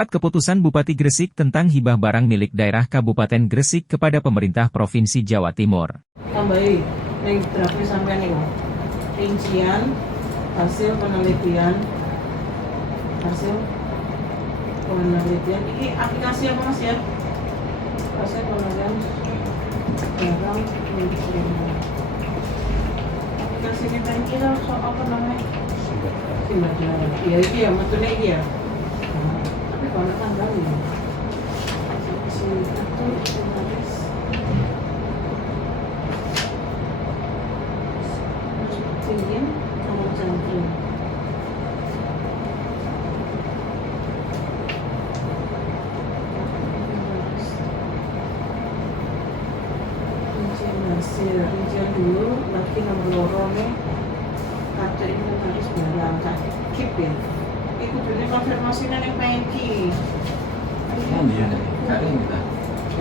Rapat keputusan Bupati Gresik tentang hibah barang milik daerah Kabupaten Gresik kepada pemerintah Provinsi Jawa Timur. Tambahi, yang draftnya sampai nih, rincian hasil penelitian, ini aplikasi apa mas ya? Hasil penelitian barang milik daerah. Aplikasi kita ini soal apa namanya? Simbadara. Iya ini ya, metodenya ini ya. Tapi kalau tanggal ya. Ingin kalau cantik. Rincian dulu, lagi nomor lorone kata inventaris barang, kata keep ya. Itu dulu konfirmasinya yang pengki. Oh iya nih, kak ini kita.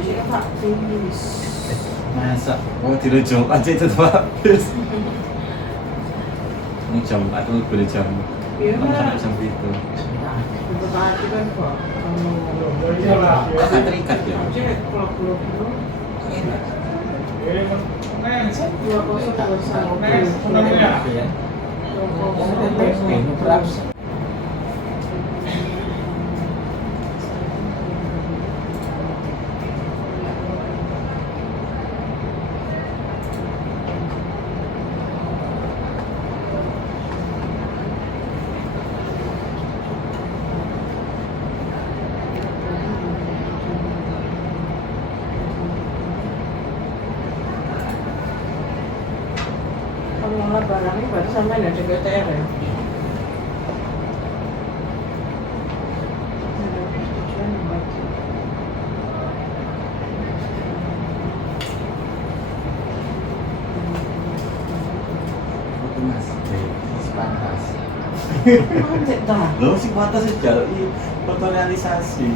Iya Pak, finish. Masa? Oh tidak jawab aja itu tuh habis. Ini jam 4 tuh boleh jam. Iya Sampai Pak. jam itu. Untuk hati kan Pak. Akan terikat ya. Jadi kalau Enak. 2021. Pengelola barangnya berarti sama ya DPTR ya? Itu mas, si panas. Manjat dah. Lo si panas sejauh ini foto realisasi.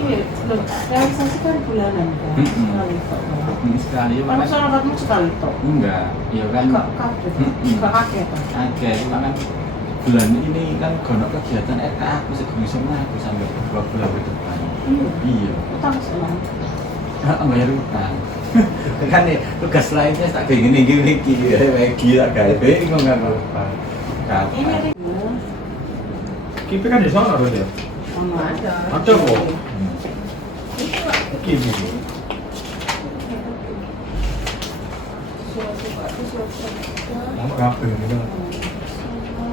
Iya, loh, realisasi kan bulanan kan? Sekali tok. Ini sekali ya Mana sarapanmu sekali tok? enggak, ya kan. Kak kaget, kak kaget kan? Oke, cuma kan bulan ini kan gono kegiatan RK aku segini aku sampai 2 bulan ke depan. Iya. Utang selang. Bayar utang. Kan nih tugas lainnya tak kayak gini ya gila guys. Ini mau nggak apa. Ini ada. Kipi kan di sana ada ya? Ada. Ada kok. Kipi. Mau kafe ini kan?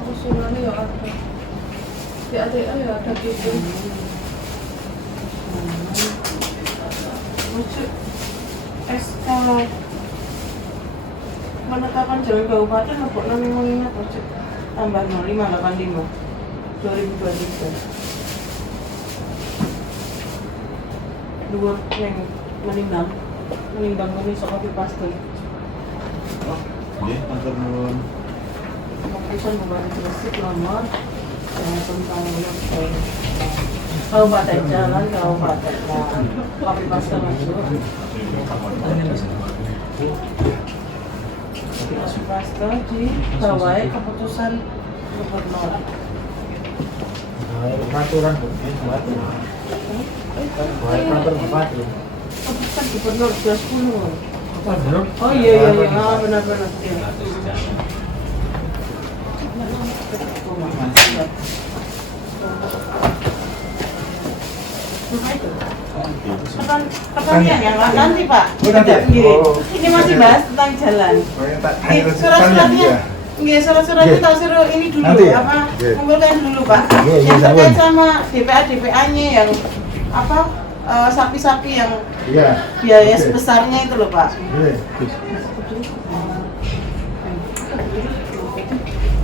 Usulannya ya ada. Di ADA ya ada gitu. SK menetapkan jalan kabupaten apa namanya mengingat wajib tambah 0585 2023 dua yang menimbang ini soal pasti Iya, matur nuwun. keputusan Bupati Gresik nomor tentang Kabupaten Jalan Kabupaten Kopi Pasta masuk Kopi Pasta di bawah keputusan Gubernur. Peraturan bupati. Peraturan bupati. Keputusan Gubernur 2010. Bener? Oh iya benar-benar. Pertanyaan yang nanti Pak. Ini masih bahas tentang jalan. Surat-suratnya, nggih surat-suratnya tak suruh ini dulu Nanti ya? apa? Nggih. Kumpulkan dulu Pak. Nggih, Yang sampun. terkait sama DPA-DPA-nya yang apa? Sapi-sapi yang Iya. biaya sebesarnya itu loh Pak. Iya.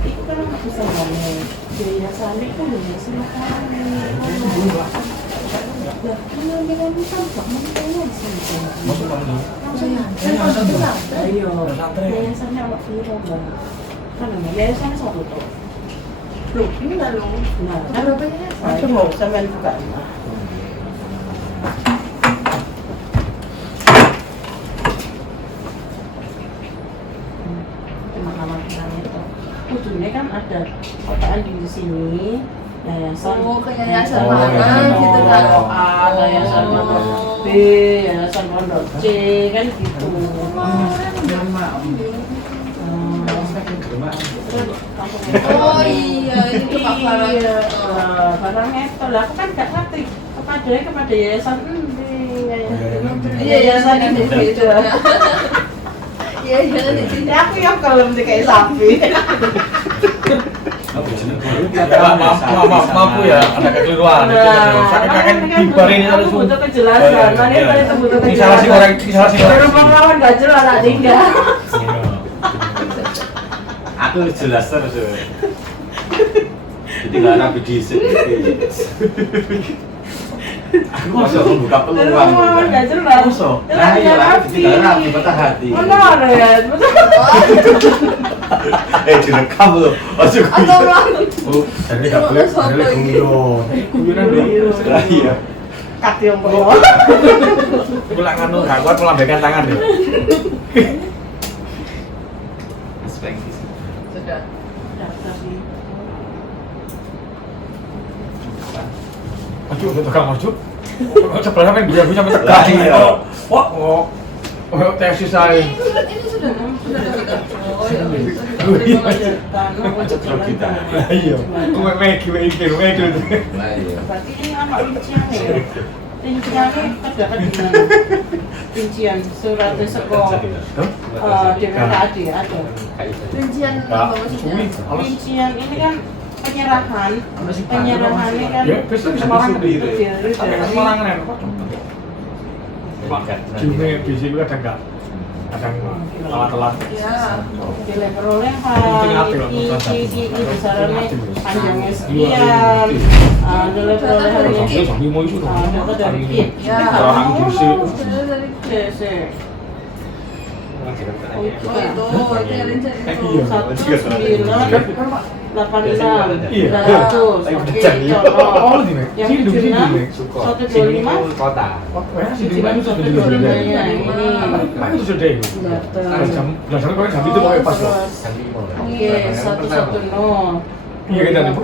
Itu kan bisa ngomong biaya sani kan biaya silakan. Nah, ini kan tak mengenai Masuk kamu. Ayo, yayasannya apa piro Bang? Kan yayasannya satu tuh. Loh, ini nggak loh. Nah, kan berapa yayasan? Itu mau sampean buka. Pemahaman itu. Ujungnya kan ada kotaan di sini, yayasan Oh, ke yayasan Oh, mana yayasan. gitu kan? Pondok A, yayasan Pondok B, yayasan Pondok C kan gitu. Oh iya, ini ke Pak Farah. Iya, barang itu lah. Aku kan gak ngerti kepada yayasan ini, yayasan individu. Iya, iya, di sini. Ya aku yang kelem di kayak sapi. Maaf ya, ada kekeliruan. Saya kan dibarin ini harus butuh kejelasan. Mana itu butuh ini salah si kejelasan. orang, ini salah si orang. Rumah lawan gak jelas ada tinggal. Aku jelas terus. Jadi nggak rapi disik. Aku masih membuka peluang. Rumah gak jelas. Nah iya lah, jadi nggak rapi patah hati. Benar ya, betul. Direkam loh. Masuk. Atau orang Jadi nggak boleh, boleh guyon. Guyonan dulu. Iya. Kati yang bawah. Pulang anu, nggak kuat melambaikan tangan deh. sudah. Maju, udah tegang maju. Sebelah sampai gue sampai Lah, tegang. iya. Wah, oh, tesis saya. Ini sudah sudah. Oh iya. Cetrok kita. Lah iya, gue megi, megi. Nah iya. Berarti ini anak rinciannya ya? Rinciannya ada dengan rincian surat sekolah DPKAD ada. Rincian Nggak, apa maksudnya? halus. Rincian ini kan penyerahan ini kan Ya, besok bisa marang terdiri Sampai ke dari Semarang kan, Pak. Jume bisi itu kadang telat-telat. Ya. nilai perolehan ini besarannya panjangnya sekian nilai perolehannya Sambil mau isu dong. data dari KIP Ya. Orang bisi. Sudah dari CC Oh itu yang rincian itu. Iya. 1986 Iya. 900 oke Oh, contoh di Mek. yang Sini dong, sini dong, Mek. 125 Kota. Oh, si Dina itu sudah dulu. 125 nya ini Nah, itu sudah itu. data Jam, jam itu pokoknya pas loh. oke 110 Iya, kita nih.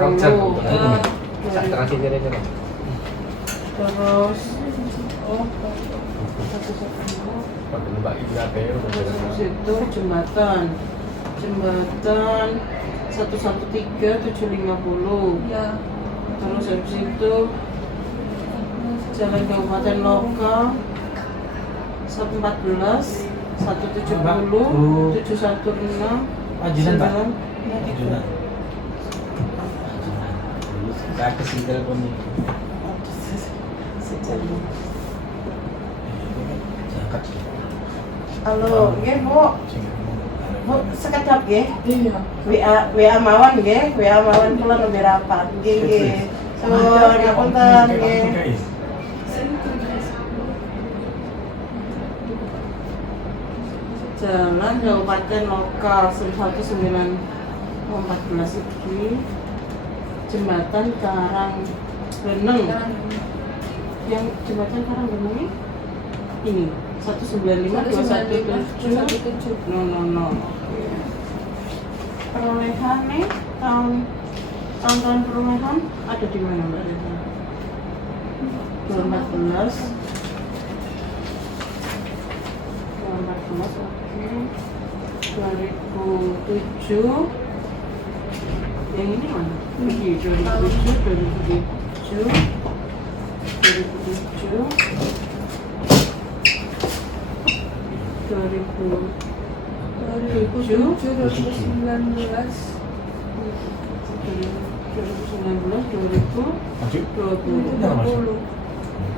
terus Oh. terus itu jembatan 113 Ya. terus habis itu jalan kabupaten lokal 114 170 716 Ajudan, Pak. 9 Saya kesintil pun nih. Halo, nggih Bu. Bu, sekedap nggih. Iya. WA mawon nggih, WA mawon kula lebih rapat. Nggih, nggih. Suwun ngapunten nggih. Jalan Kabupaten Lokal 114 iki Jembatan Karang Beneng. Yang jembatan Karang Beneng ini 195 217 no. Perolehan nih tahun perolehan ada di mana Mbak Rita? 2014 oke 2007 yang ini mana? Ini 2007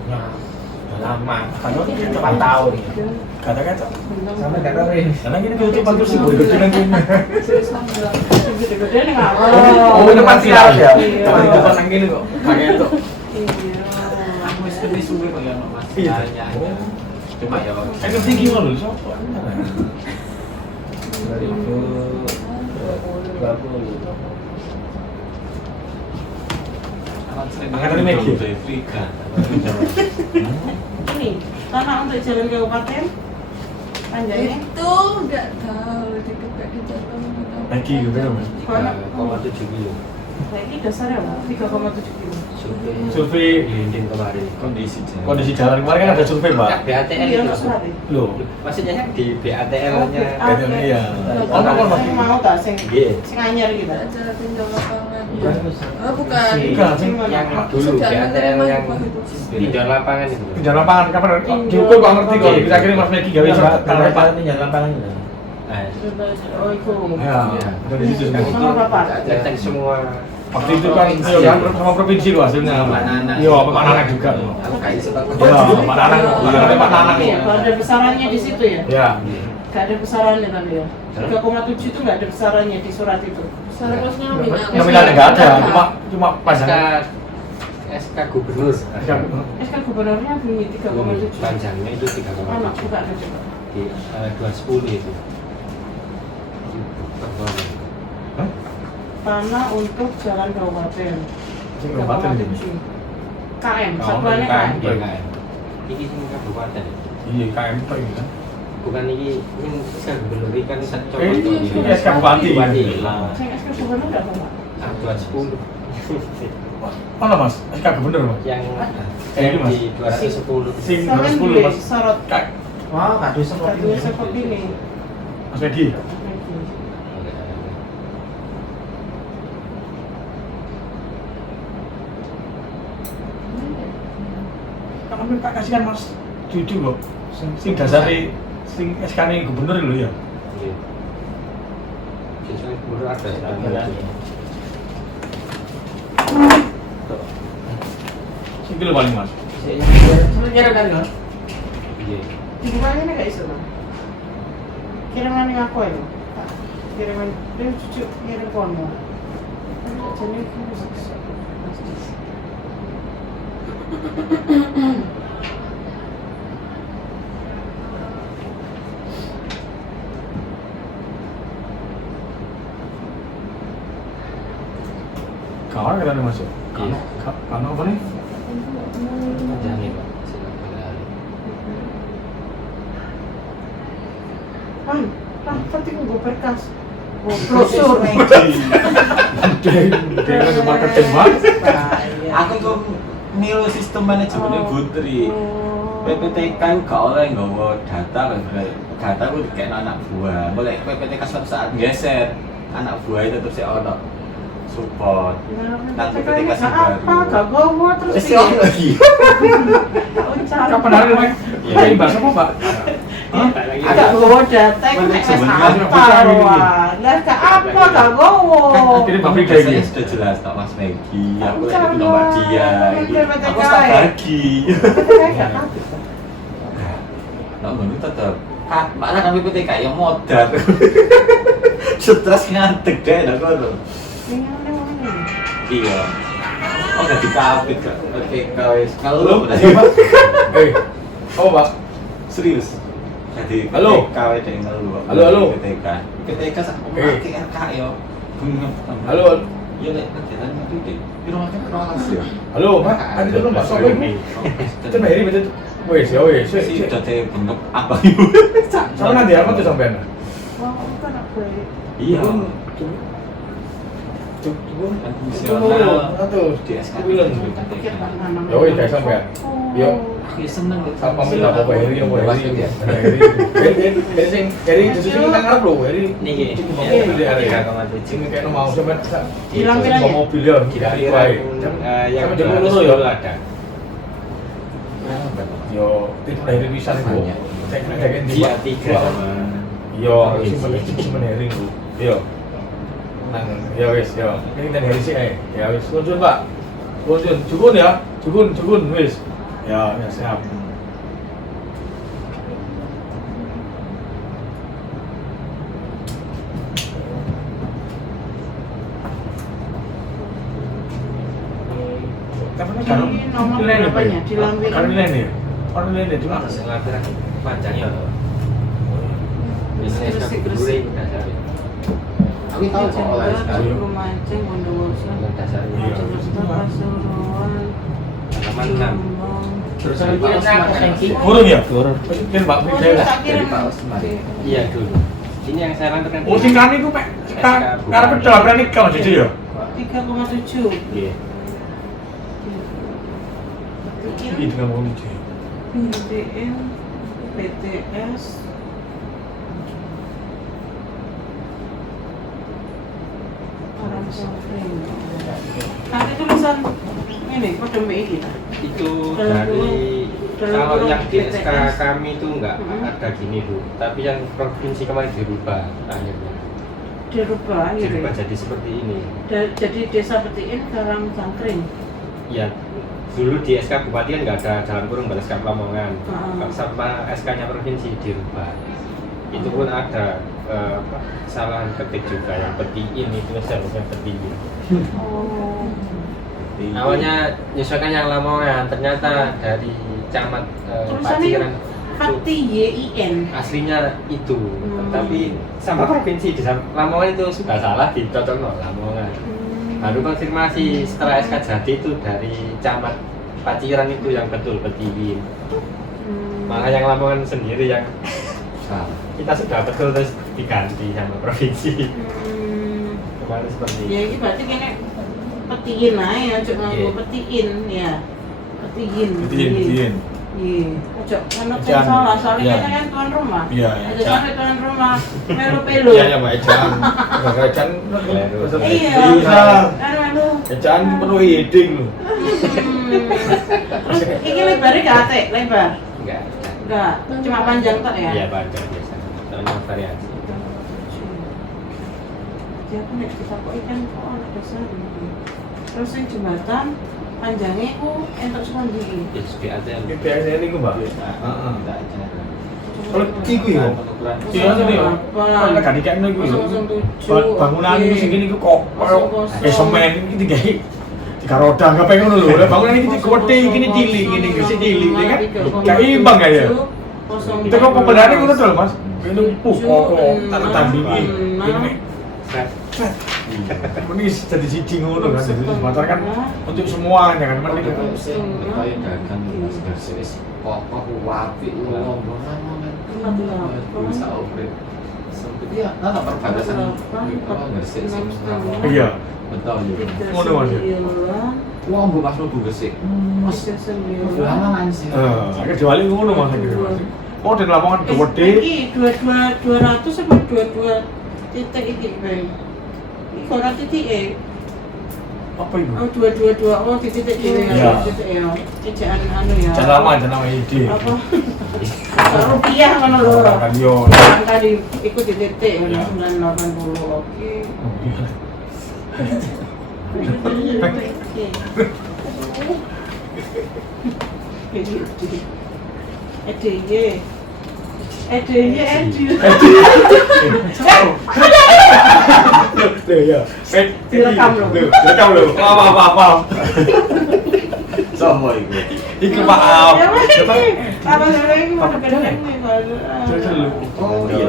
Ya, udah lama. Kan itu 4 tahun. Kata-kata. Sama kata ini. Karena gini ketutupan terus gue gede nanti. Gede-gede nih nggak? Oh, ini mati lah ya. Iya. Tapi kok nang gini kok. Pakai itu. Iya. Aku wis kene suwe kok ya Mas. Iya. Cuma ya. Saya ngerti gimana lho, sopo? 2020. Angkatan Megi. Ini tanah untuk jalan kabupaten panjangnya Itu nggak tahu di dekat di dalam. Lagi gitu kan, Mas. 3,7 kilo. Nah, ini dasarnya apa? 3,7 kilo. Survei Lindin kemarin. Kondisi Jalan kemarin kan ada survei, Mbak. BATL Iya, itu untuk sehari. Loh, maksudnya di BATL-nya iya. Ono sing mau tak sing Iya. sing anyar iki ta? Acara tinjau lapangan. Bukan. Oh, bukan. Bukan, sing yang dulu BATL yang Tinjau lapangan itu. pinjam lapangan kapan diukur kok ngerti kok. Bisa kirim Mas Megi gawe surat Kalau Pak. tinjau lapangan itu. Nah, Oh, iku. Ya, itu di situ kan. Sama Bapak. Cetek semua. Waktu itu kan iya kan sama provinsi loh hasilnya. Pak Nanang. Iya, Pak Nanang juga. aku kayak suka Iya, Pak Nanang. Iya, Pak Nanang. Iya, kalau ada besarannya di situ ya? Ya. Gak ada besarannya tapi ya. 3,7 itu gak ada besarannya di surat itu. Secara pos nominal. Nominalnya enggak ada, cuma SK panjang. SK gubernur. SK gubernurnya bunyi 3,7. Panjangnya itu 3,7. Mana? Buka ada coba. Di 210 itu. Tanah untuk jalan kabupaten. Sing kabupaten ini. 3,7. KM, Oh, satuannya KM. KM. Iya kan. Ini sing kabupaten. Iya, KM Pak ini kan. Bukan ini SK gubernur ini kan cocok Ini SK Bupati. Sing SK gubernur gak apa, Pak? 210 Mana Mas? SK Gubernur Mas. yang Ini, Mas. di 210. Sing Sampean 210 duwe Mas. sorot Kak, Wah, kado seperti kado seperti ini. Mas Megi. Kami Pak kasihan Mas Dudu kok. Sing dasari sing SK-ne gubernur lho ya. Iya. Biasanya gubernur ada Sing kilo paling Mas. Iya. Gimana ini gak iso, Bang? Kiriman yang aku ya? Kiriman, dia cucu kirim kono. Jadi aku bisa bisa. Kawan kan Mas ya? Iya. Kan apa nih? Panjangnya Pak. Silakan. Pan, penting gue berkas. Brosur. Dengan marketing Mas. aku tuh niru sistem manajemen Putri. PPTK itu gak oleh nggawa data kan, data itu kayak anak buah. Boleh PPTK suatu saat geser anak buah itu terus ono support. Nah, PPTK sih apa? Gak gowo terus Wis ono lagi. Kapan hari Mas? Iya. Iya, Mbak sama Pak. Agak gowo data itu Manajemen apa? Lah gak apa? Gak gowo. Akhirnya Pak Frida Biasanya ini. sudah jelas tak Mas Megi. Aku Enggak, lagi nomor dia. Megi PPTK. Aku tak bagi. Gak apa? Nah, menurut tetap. Mana kami PPTK yang modal. Stres ngantek deh, nak kono. Ini mana? Iya. Oh, gak dikapit kak. PPTK wis. Kalau lu udah Pak. Oh Pak. serius. Jadi Halo. PPTK dari ngeluh. Halo. PPTK. PPTK sak Eh. pakai RK yo. Bengep. Halo. Iya lek kegiatan itu di rumahnya keras ya. Halo Pak. Tadi dulu Mbak Sopo ini. Itu Mbak Heri betul. Wes ya wes. Si udah teh bengep apa ibu? Sama nanti apa tuh sampean? Wah, bukan apa ya? Iya. Fungsional. Atau Di SK. bilang. Pikir Pak Nanang. Ya wes kayak sampean. Yo. Aku semeng gitu. Apa minta apa Heri apa Heri? Heri sing Heri justru sing nang ngarep lho, Heri. Niki. Cukup mobil di area. 3,7. Sing kayak mau sampean Bilang-bilang ya? mobil ya. Kira-kira yang Sampai jam 10 ya. ada. Yo, itu Heri pisan Bu. Saya kira kayak Dia 3 sama Yo, simpen Heri Bu. Yo. Nang, ya wis, yo. Ini dan Heri sih ya wis. Nuntun Pak. Nuntun, jukun ya. Jukun wis. Ya siap. Ini nomor berapanya? Dilampirin. Kan ini. Orang ini cuma Mas lapiran panjangnya loh. Biasanya SK Gresik, gubernur Gresik. itu dasarnya. Aku tahu kok oleh sekali. Mancing, Bondowoso. Dasarnya. Iya. Pasuruan. Halaman 6. Terus Dari Pak Osman kan? Turun ya? Turun. Kan Pak Oh, saya. tak kirim. Dari Pak Osman. Iya dulu. Ini yang saya lampirkan. Oh sing kan iku Pak. Karep pedal berani kau jadi ya. 3,7. Iya. Ini dengan mau lucu. PTN, PTS, orang suffering. Ada tulisan ini kode MI kita. Itu Dalam dari dalam kalau kurung yang di SK BTS. kami itu nggak Mm-mm. ada gini Bu, tapi yang provinsi kemarin dirubah akhirnya. Dirubah gitu. Dirubah jadi seperti ini. Jadi desa Petiin Karang Cangkring. Ya, dulu di SK Bupati kan nggak ada jalan kurung balas Lamongan. Ah. Sama SK-nya provinsi dirubah. Itu pun ada kesalahan ketik juga yang Petiin itu seharusnya Petiin. Oh. Awalnya nyesuaikan yang Lamongan, ternyata dari camat Tulisannya Paciran Pati YIN. aslinya itu, tapi sama provinsi di Lamongan itu sudah salah dicocok Lamongan. Baru konfirmasi setelah SK jadi itu dari camat Paciran itu yang betul Petiin. Malah yang Lamongan sendiri yang kita sudah betul terus diganti sama provinsi. Kemarin seperti Ya ini berarti kayaknya Petiin aja, ojo nganggo Iya. Petiin ya. Petiin. Betiin. Iya. Ojo ana Ejan. salah, soalnya Iya. kita kan tuan rumah. Iya, Ada Ejan. sampai tuan rumah melu-pelu. Iya ya Mbak Ejan. Mbak Ejan Iya. bisa. Kan melu. Ejan penuh hiding loh. Terus ini lebarnya gak ate, lebar. enggak. Enggak, cuma panjang tok ya. Iya panjang biasa. Soalnya variasi. Dia aku nek ditakoki kan kok ana dasar iki. Terus yang jembatan panjangnya ku entuk sekondi. Ya SBAT yang Ini biasa ini gue Mbak. Heeh. Kalau iku ya. Iya sini ya. Kalau gak dikene iku ya. Bangunan itu segini iku kok semen iki digawe tiga roda nggak pengen ngono lho. Bangunan iki gede gini cilik gini gede cilik ini kan. Gak imbang gak ya? Itu kok pembedaannya ngono tuh Mas. Ini kok tandingi. Ini ini jadi siji ngono kan. Jadi Sumatera kan untuk semuanya kan. Mending Kayak dagang Mas Garsis. Kok wapi lombongan bisa operate. Iya, nah perbatasan Gresik sih. iya. Betul ya. Ngono, Mas. Wah, mbok pas mlebu Gresik. Mas, lamangan sih. Akhirnya diwali ngono Mas akhirnya Mas. Oh, dan Lamongan gede. Iki 200 apa 22 titik iki, Bang. Iki ora titik Apa itu? Oh 222 oh titik Iya. titik ya. Ejaan anu ya. Jangan lama ide. Apa? Rupiah mana lho. Kan yo. Angka di ikut di titik Iya. 980. Oke. Direkam lho. Direkam lho. Apa. Sopo iku? Iki maaf. Apa lagi mau kedengeran nih Oh iya.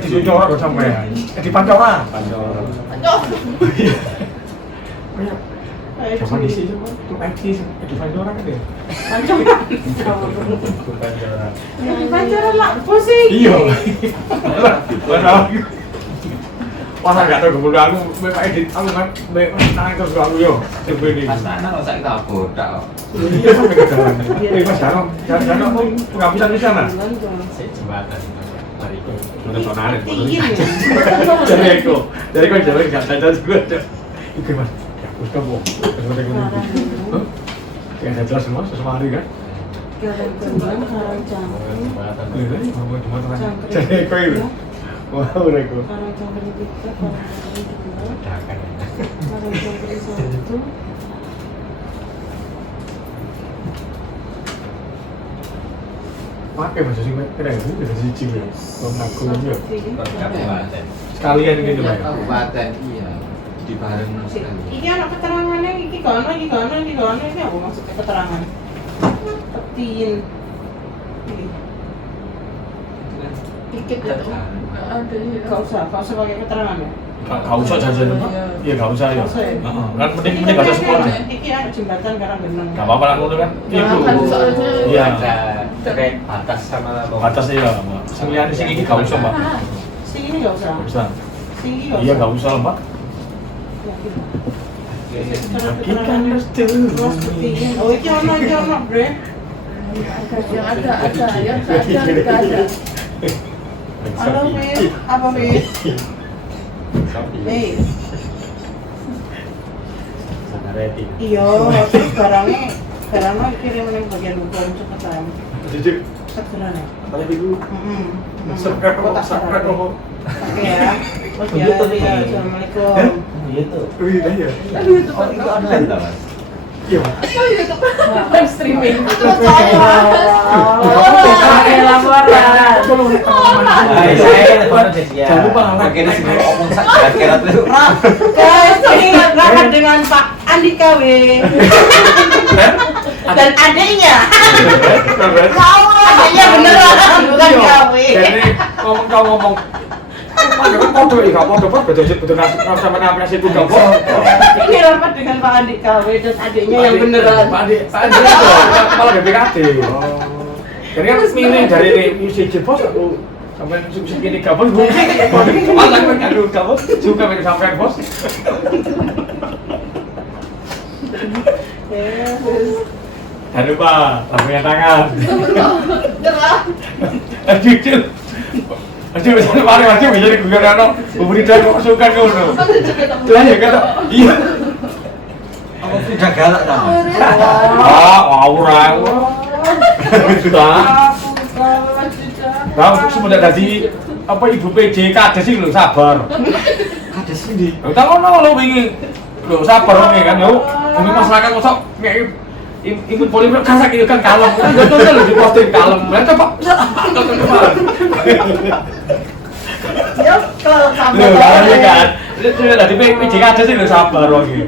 Di Pancora kok sampean. Di Pancora. Coba di sini coba di Pancora kan ya. Pacaran lah, pusing. Iya. Mana? Wah, enggak tahu gue aku memang edit aku kan nang terus aku yo. Coba ini. Pas nang sak tak bodak. Iya sampai ke jalan. Mas Jarno, Jarno aku nggak bisa di sana. jembatan. Mari. Udah sonarin. Tinggi ya. Dari aku jalan nggak ada juga. Oke Mas, ya aku kamu. Seperti ini. Yang jelas semua sesuatu hari kan. Karang Cangkring. Jembatan. Iya, mau cuma terang. Jadi aku itu. Wah, udah aku. Karang Cangkring 3, Karang Cangkring 2, Ledakan. Karang Cangkring 1. Pakai Mas sing kena itu dari siji ya. Wong aku yo. Kabupaten. Sekalian gitu Mas. Kabupaten iya. Di bareng sekali. Iki ana keterangannya iki kono iki apa maksudnya keterangan? Petiin. Dikit ya. Ada ya. Gak usah pakai keterangan ya. Gak usah jajan Pak. Iya gak usah ya. Gak usah ya? Heeh. Kan mending baca sekolah. Iki ada jembatan Karang Benang. Gak apa-apa lah ngono kan. Itu. Kan soalnya Iya. Ada terkait batas sama Lamongan. Batas ya. Sing liyane sing iki gak usah, Pak. Sing ini gak usah. Gak usah. Sing ini gak usah. Iya gak usah, Pak. Bagikan restu. Oh, iki ono, Bre. Yang ada, yang tak ada, tidak ada. Halo, Wis. Apa, Wis? Wis. Ready. Iya, terus barangnya kirim ning bagian luar cepetan. Jujur. Segera nih. Tanya dulu. Subscribe kok. Oke ya. Oke ya. Assalamualaikum. Iya tuh. Iya. Aduh, itu Oh, itu online ta, Mas? Iya. Oh, itu live streaming. Oke, laporan. Jangan lupa Oke, ini sih ngomong sak kira tuh. Guys, ini rapat dengan Pak Andika W. Dan adiknya. Adiknya beneran, bukan gawe. Jadi ngomong. Podo iki gak podo betul sama nasi itu gak podo. Ini rapat dengan Pak Andika W dan adiknya yang beneran. Pak Andi malah BPKD. Jadi kan milih dari musik bos aku sampai musik ini gak bos gue malah kan aduh gak bos suka main sampai bos. Jangan lupa lampunya tangan. Jujur. Aduh, bisa mari bisa digunakan no. Beri dan masukan ngono. Lah ya kata. Iya. Apa tidak galak ta? Ora. Nah, semenjak dari apa ibu PJ kades sih lho sabar. Kades ndi? Lho tak ngono lho wingi. Lho sabar wingi kan yo. Ini masyarakat kok ngek ibu polimer kasak itu kan kalem. Kan betul lho di posting kalem. Lah coba. Ya, kalau sampai Lho kan. Sudah dari PJ kades sih lho sabar wingi.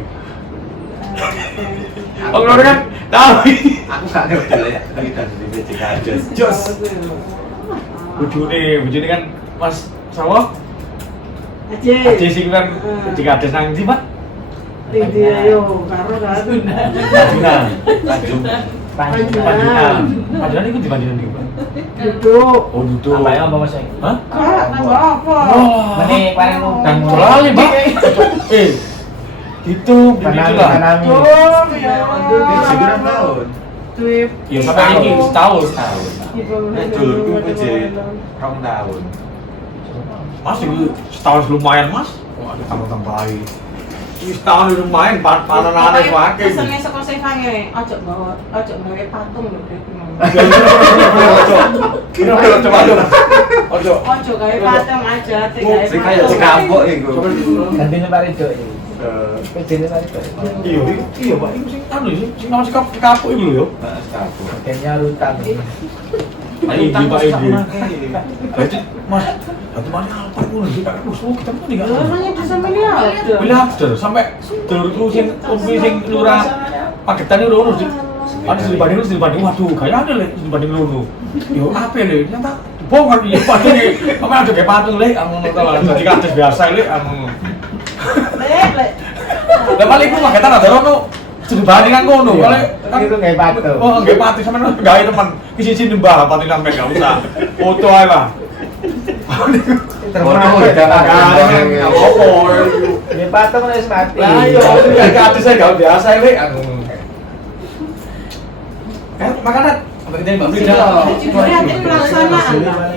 Oh, ngono kan. Tahu. Aku gak ngerti lah ya. Kita di BC Kades. Jos. Bujune kan Mas Sawo. Aje. Aji sing kan dikades nang ndi, Pak? Iya yo, karo kan. Panjunan. Panjunan. Panjunan iku di Panjunan iki, Pak. Duduk. Oh, duduk. Apa yang ngomong saya? Hah? Kak, apa? Mending paling udang Lali, Pak. Itu begitulah. Oh, ya. Sekiran tahun. Tweet. Ya sampai ini setahun. Nek dulurku BC 2 tahun. Mas itu setahun lumayan, Mas. Oh, ada tambah-tambahin. Ini setahun lumayan, panen-panen wae. Pesennya saka Sevange, ojo gawe patung lho, Dek. Ojo gawe patung aja, gawe Sing kaya cekampok iku. ganti Pak Rido ini. PJ Pak Rido. Iya, Pak. Iku sing anu sing nama kapuk iku lho ya. Cekampok. Kayaknya rutan. Ini Pak Edi. Berarti Mas, satu mana apa pun nanti Pak Kuswo kita pun enggak. namanya di sampean ya ada. Bila sampai dulurku sing umpi sing lurah Pagetan itu lurus sih. Ada dibanding waduh kayak ada lek dibanding luru. Yo apa lek ternyata dibongkar iya patung apa ada kayak patung lek ngono ta lah dadi kades biasa lek ngono. Lek. Lah paling ku Pagetan ada rono dibanding kan ngono. Kalau Itu kayak patung. oh nggih pati sampean gawe teman ki siji nembah pati sampe enggak usah. Foto ae lah. Terkenal ya, ya Enggak apa-apa. Ini patung wis mati. Lah iya, kayak kades saya gawe biasa lek ngono. Makanan apa kita Mbak Frida? Prihatin pelaksanaan lah.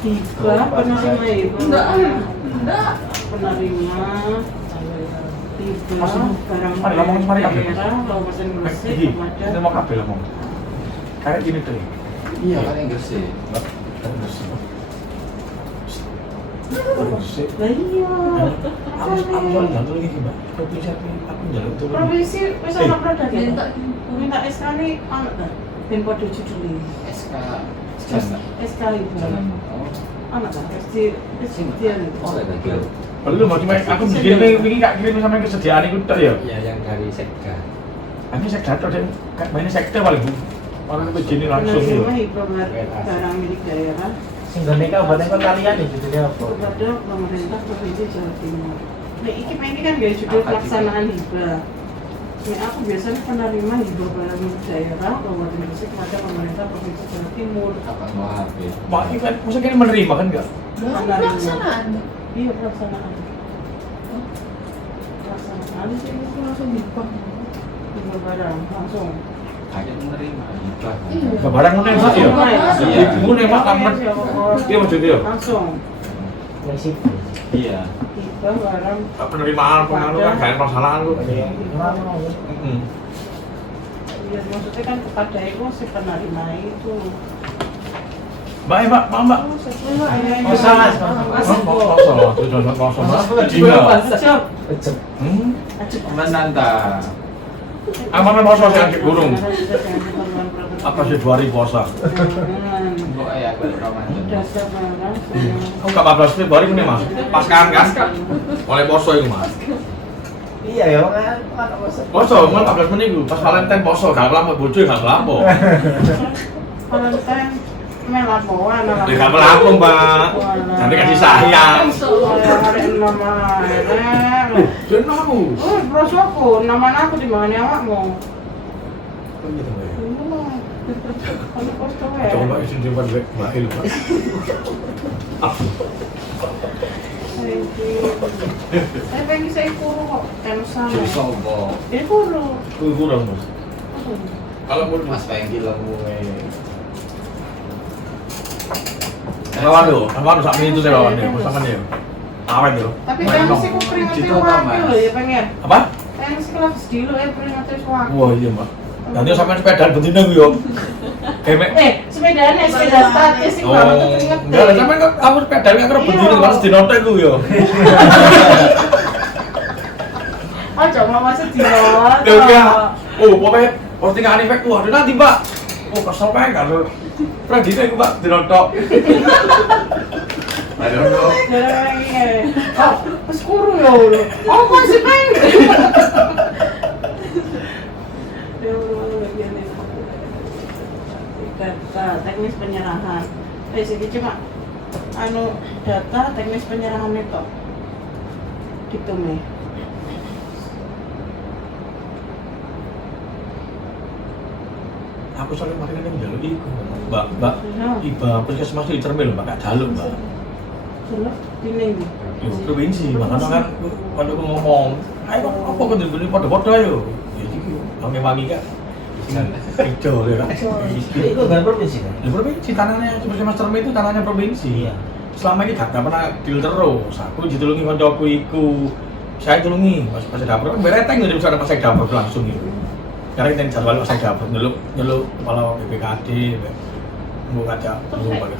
Tiba penerima ibu. Enggak. Penerima. Tiba barang Mari ngomong mari kabeh. daerah, kabupaten Gresik Iki, kepada kita mau kabel ngomong. Kayak gini tuh. Iya kan Inggris sih. Lah iya. Aku soal jantung lagi Mbak. Aku njaluk turun. Provinsi wis ana produk ya. Minta Minta SK ini ana ta? Ben padha judule. SK SK itu. Oh, Ana ta? SK oh ada gitu. Belum cuma aku bikin ini gak kirim sampai kesediaan itu tak ya. Ya yang dari Sekda. Ini sekda atau kan mainnya sekda paling bu. Orang itu begini langsung ya. Penerima hibah barang milik daerah Singgone kabupaten kota kalian nih judulnya apa? kepada pemerintah Provinsi Jawa Timur. Nah, ini kan gaya judul pelaksanaan hibah. Ya, aku biasanya penerima hibah barang milik daerah Kabupaten Gresik kepada pemerintah Provinsi Jawa Timur. Apa mau habis? Mak ini kan maksudnya ini menerima kan enggak? pelaksanaan. Iya pelaksanaan. Pelaksanaan. Nanti Aku langsung hibah. hibah barang langsung. Hanya menerima hibah. Iya. Barang ngene Mas ya. Iya. Ngene Mas tamat. Iya maksud dia. Langsung Prinsip. Iya. hibah barang. Penerimaan penganu kan gak ada masalah lu. Ada yang Heeh. Ya maksudnya kan kepada itu si penerima itu. Mbak, Mbak. Masa, Mas. Masa, itu jangan masa. Dina. Acep. Pecep. Acep. Menanta. Amanah masa sing di burung. Apa sih 2 hari puasa? Kok ya balik Ramadan. Dasar barang. Kok gak 14 Februari ini Mas? Pas kan? Oleh poso itu Mas. Iya ya, kan masa. Poso, kan 14 menit itu. Pas Valentine poso, gak lama bojo gak lapo. Valentine melaporan. Gak melapo, Mbak. Nanti kasih sayang. Hari nama Jangan aku. oh, bros aku, nama aku di mana awakmu? Oh gitu Mbak. Kalau posto ya. Coba isi jumpa di Mbak Il, Pak. Saya pengen saya ikut kok, kan sama. Jadi sobo. Ikut. Kuwi kurang, Mas. Kalau mau Mas pengen filmmu. lawan lho, lawan sak menit itu saya lawan dia, sama dia. Awet yo. Tapi pengen sih aku peringati wakil loh ya pengen. Apa? Pengen sih kelas dulu ya peringati wakil. Wah iya Mbak. Nanti sampean sepedaan betina gue yo. Kemek. Sepedanya sepeda statis sih Oh, banget peringati. enggak lah sampean kok kamu sepedaan gak karo betina harus dinotek gue yo. Oh coba masuk di bawah. Ya udah. Oh, pokoknya postingan efek wah nanti Mbak. Oh, kesel pengen karo. Predine iku Mbak dinotok. Aduh. Oh, pas kuru ya Allah. Oh, masih pengen. Ya Allah, bagian ini. Data teknis penyerahan. Sini cuma data teknis penyerahan itu. Gitu nih. Aku soalnya kemarin kan njaluk iku. Mbak, Iba puskesmas di Cermil Mbak gak jaluk Mbak. Jaluk pining. Yo provinsi, makanya kan kalau aku ngomong, ayo apa kok dibeli pada-pada yo. Ya iki wangi-wangi kan. Ijo ya kan. Itu kan provinsi kan? Ya provinsi tanahnya puskesmas Cermil itu tanahnya provinsi. Iya. Selama ini gak pernah deal terus. Aku ditulungi kancaku iku. Saya tulungi pas dapur kan bereteng udah bisa ada pas dapur langsung gitu. Karena kita jadwal pas dapur nyeluk kepala BPKD. Mau ngajak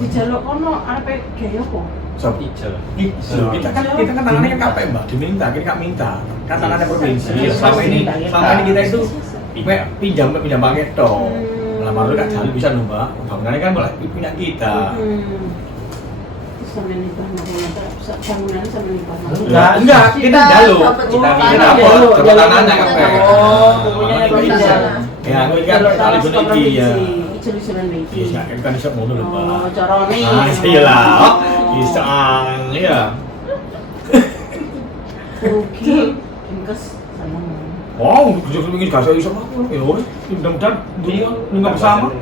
Dijaluk kono arepe gaya kok. Sob Ijo. Ijo. Kita kan tangannya kan KPM Mbak, diminta, kita nggak minta. Kan tangannya provinsi. Selama ini kita itu pinjam paket toh. Lama dulu kan jalur bisa loh Mbak. Bangunannya kan mulai punya kita. Sampai nikah bangunan sampai nikah. Enggak, kita jalur. Kita dapat tanahnya KPM. Oh, punya tanah. Ya, aku kan kali ini ya. Ijo-ijoan iki. Iya, kan bisa ngono lho Mbak. Oh, carane. Ah, iya lah. Bisa iya. Rugi. Engkes sama. Wow, kerja ini gak bisa aku. Ya wes, mudah-mudahan dunia nggak bersama.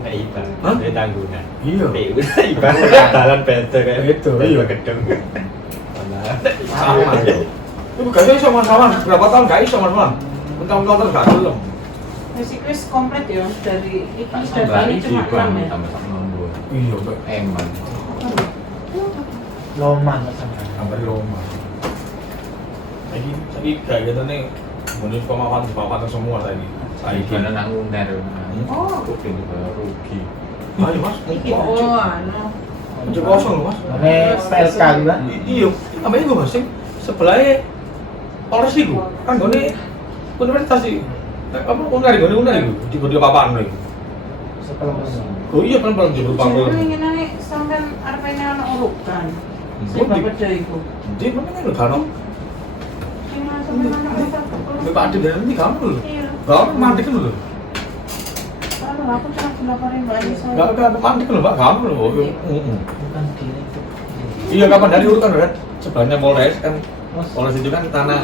Hah? Dari tanggungan. Iya. Udah ibarat jalan beda kayak Betul, iya. gedung. Sama ya. Itu gak bisa mas-mas. Berapa tahun gak bisa mas-mas? Mentang-mentang gak belum. Wis komplit ya dari iki Sampai datanya ini cuma 6 ya. tambah sama nombor. Iya, Mbak. Emang. Loman sama. Sampai Roma. Tadi kayak gitu nih, menurut pemahaman semua tadi. Saya Gimana nang uner? Oh. Aku ini rugi. Ayo mas, Iki Oh, anu. Aja kosong loh mas. Ini PLK juga. Iya, namanya gue mas, sebelahnya Polres itu, kan gue universitas sih. Apa uner itu, di apa-apaan nih? Setelah Oh iya pelan-pelan di Jadi Pangkal. ngene sampean arepene ana urutan. Sing Budi. beda iku. Jadi mana kan kan? Sing sampean ana urutan. Bapak ada dari ini kamu loh. Iya. Kamu mandi kan loh. Kalau aku cuma dilaporin Mbak Anissa. Gak mandi kan loh, Pak kamu loh. bukan direktur. Iya kapan dari urutan kan? Sebelahnya Polres kan. Polres itu kan tanah.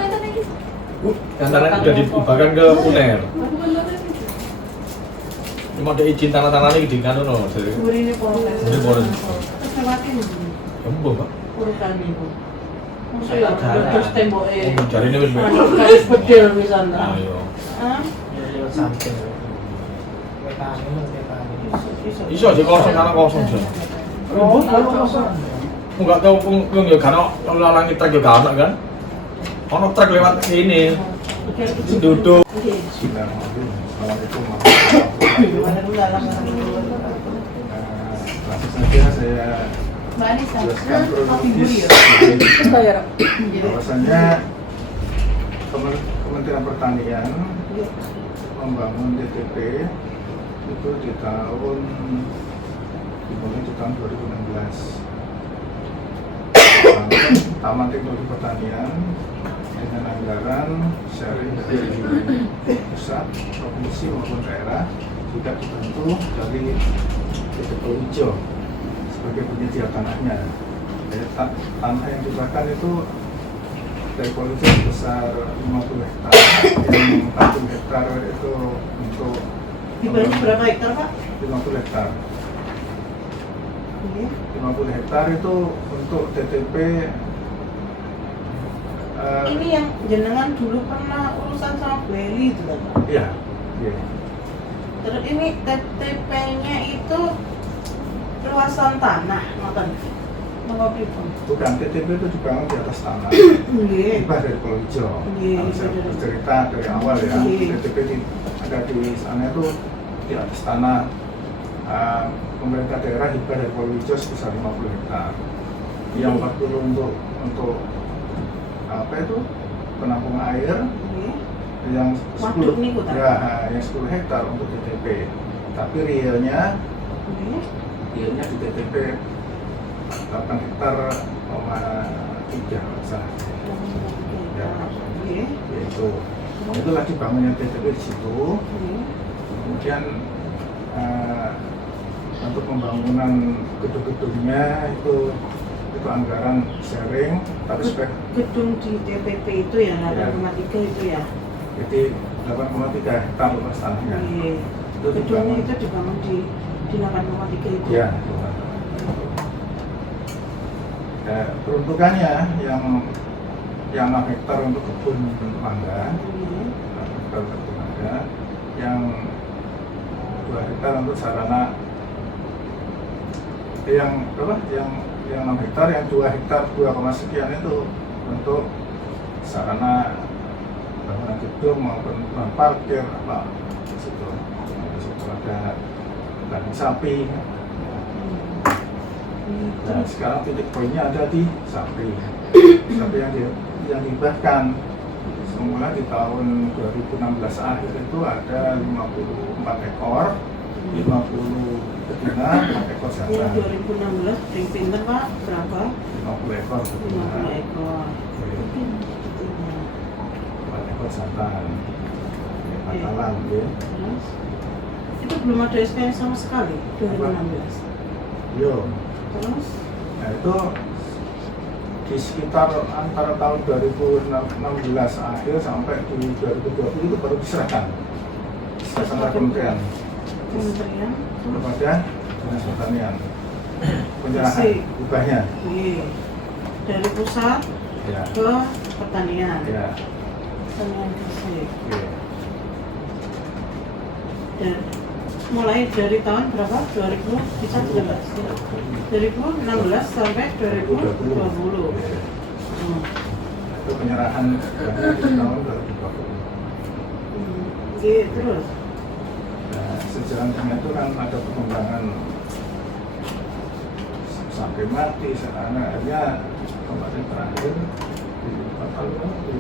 Kan tanah udah dibagikan ke UNER. Cuma ada izin tanah-tanahnya di kan loh. Burine Polres. Burine Polres. Terus lewatin Kamu Pak. urutan iku. Maksudnya ya, terus temboknya Cari ini wis. garis bedil misalnya. Ayo. Hah? Ya samping. Petani. Iso aja kosong karena kosong aja. Oh, kalau kosong. Enggak tahu pung ya kan lalangi trek ya gak ono kan. Ono trek lewat sini. Duduk. Assalamualaikum Waalaikumsalam. langsung saja saya Mbak Anissa. jelaskan kronologis Bayar. bahwasannya Kementerian Pertanian membangun DTP itu di tahun dimulai di tahun 2016. Taman Teknologi Pertanian dengan anggaran sharing dari pusat, provinsi maupun daerah juga dibantu dari PT Hijau sebagai penyedia tanahnya. Jadi tanah yang dibakar itu dari Hijau sebesar 50 hektar, yang 40 hektar itu untuk Dibagi berapa hektar, Pak? 50 hektar. Iya. 50 hektar itu untuk TTP. Ini yang jenengan dulu pernah urusan sama Beli itu kan, Pak? Iya, iya. Terus ini TTP-nya itu luasan tanah, nonton. Nongol pripun? Bukan, TTP itu dibangun di atas tanah. Nggih. Hibah dari Pulau Hijau. Iya, Kalau saya iya. bercerita dari awal ya, Iya. TTP ada di sana itu di atas tanah. Pemerintah daerah hibah dari Pulau Hijau sebesar 50 hektar. Yang 40 untuk apa itu penampung air, Nggih. yang Waduk niku ta? ya, yang 10 hektar untuk TTP. Tapi realnya Nggih. di TTP 8 hektar, 3 salah. Ya. Nggih. Yaitu itulah dibangunnya TTP di situ. Nggih. Kemudian untuk pembangunan gedung-gedungnya itu anggaran sharing, tapi Gedung di TPP itu ya, 8,3 itu ya. jadi 8,3 hektar luas tanahnya. Nggih. Itu Gedungnya dibangun. itu dibangun di 8,3 itu. Ya. Peruntukannya yang 6 hektar untuk kebun mangga, Nggih. 6 hektar untuk kebun mangga, yang 2 hektar untuk sarana, yang berapa? Yang 6 hektar, yang 2 hektar 2, sekian itu untuk sarana bangunan gedung maupun parkir apa di situ. Di situ ada kandang sapi. Nah, sekarang titik poinnya ada di sapi. Sapi yang dihibahkan semula di tahun 2016 akhir itu ada 54 ekor, 50 betina, 4 ekor Yang jantan. 2016 yang pinter Pak berapa? 50 ekor betina, 50 ekor. 4 ekor jantan. Bakalan, ya. Terus itu belum ada SKS sama sekali 2016. Yo. Terus Nah itu di sekitar antara tahun 2016 akhir sampai di 2020 itu baru diserahkan oleh kementerian kementerian kepada Dinas Pertanian penyerahan Masih. hibahnya. iya, dari pusat Ya, ke pertanian. ya, Pertanian Gresik. ya. Dan mulai dari tahun berapa? 2000 bisa 2016 sampai 2020. Ya. Hmm. Itu penyerahan hibahnya di tahun 2020. Iya, terus Nah, sejalan dengan itu kan ada perkembangan sampai mati sekarang akhirnya kemarin terakhir di total di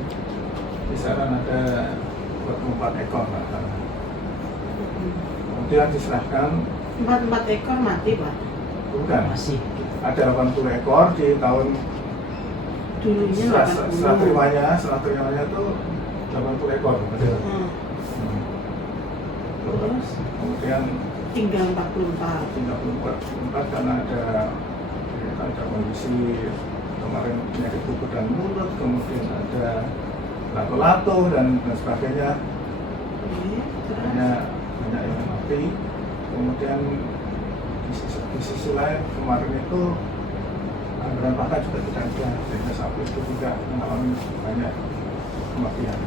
kisaran ada 24 ekor bahkan. Kemudian diserahkan 4 ekor mati Pak. bukan Masih. ada 80 ekor di tahun Dulunya setelah 80. terimanya itu 80 ekor betul. Hmm. Terus Kemudian tinggal 44. 34 karena ada kondisi kemarin penyakit kuku dan mulut, kemudian ada lato-lato dan sebagainya, Iya, terus banyak yang mati. Kemudian di sisi lain kemarin itu anggaran pakan juga tidak ada, sehingga sapi itu juga mengalami banyak kematian.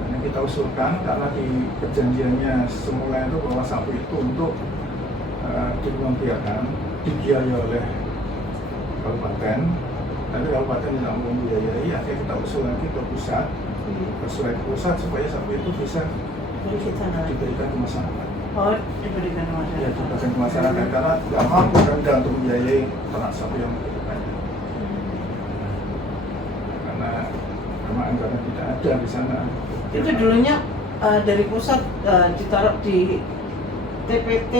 Dan yang kita usulkan karena di perjanjiannya semula itu bahwa sapi itu untuk dikembangbiakan, dibiayai oleh kabupaten, tapi kabupaten tidak mau membiayai, akhirnya kita usul lagi ke pusat, bersurat ke pusat supaya sapi itu bisa diberikan ke masyarakat. Oh, diberikan ke masyarakat. Ya, diberikan ke masyarakat karena tidak mampu Pemda untuk membiayai ternak sapi yang begitu banyak. Karena memang anggaran tidak ada di sana. Itu dulunya dari pusat ditaruh di TPP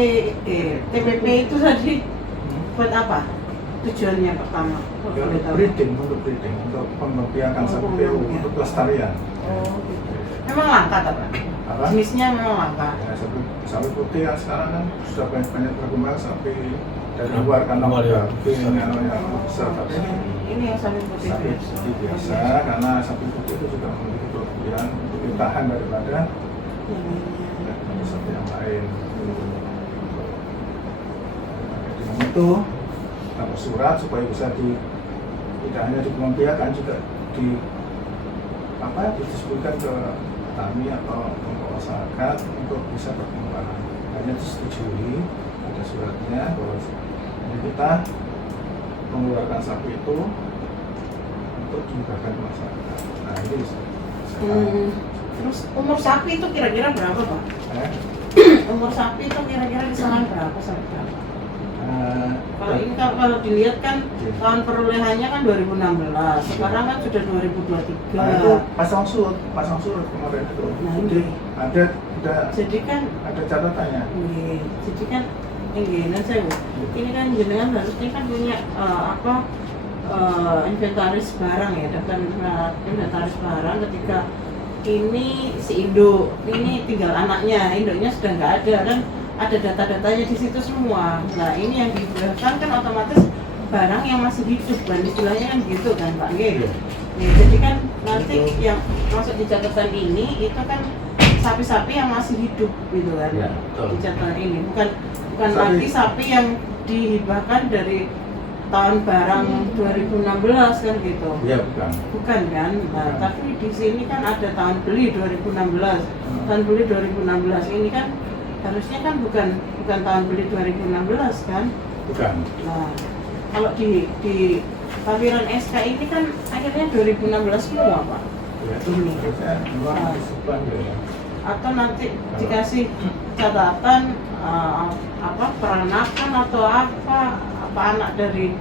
itu tadi buat apa? Tujuannya pertama? Ya, untuk breeding, untuk pembiakan sapi untuk pelestarian. Oh, gitu. Memang langka tak, Pak? Apa? Jenisnya memang langka. Ya, sapi putih yang sekarang kan sudah banyak berkembang, sapi dari luar karena udah yang besar. Tapi Ini yang sapi putih. sapi putih biasa karena sapi putih itu juga memiliki kelebihan untuk ditahan daripada sapi yang lain. Dengan itu dapat surat supaya bisa tidak hanya dikembangbiakan juga didistribusikan ke petani atau masyarakat untuk bisa berkembang. Hanya disetujui ada suratnya bahwa ini kita mengeluarkan sapi itu untuk diberikan ke masyarakat. Nah ini Terus umur sapi itu kira-kira berapa, Pak? Umur sapi itu kira-kira kisaran berapa sampai berapa? Kalau ini kalau dilihat kan tahun perolehannya kan 2016, sekarang kan sudah 2023. Nah itu pasang surut kemarin itu. Nah, Jadi ada jadi kan ada catatannya. Jadi kan ini saya ini kan jenengan harusnya kan punya inventaris barang ya, daftar inventaris barang ketika ini si induk, ini tinggal anaknya, induknya sudah nggak ada kan, ada data-datanya di situ semua. Nah ini yang diberikan kan otomatis barang yang masih hidup kan, istilahnya kan gitu kan Pak G. Jadi kan nanti yang masuk di catatan ini itu kan sapi-sapi yang masih hidup gitu kan, Ya, di catatan ini bukan lagi sapi yang dihibahkan dari tahun barang 2016 kan gitu. Iya bukan. Bukan kan? Nah, tapi di sini kan ada tahun beli 2016. Tahun beli 2016 ini kan harusnya kan bukan tahun beli 2016 kan? Bukan. Nah, kalau di laporan SK ini kan akhirnya 2016 semua, Pak. Ya itu harusnya memang disebutkan ya. Atau nanti dikasih catatan peranakan atau apa anak dari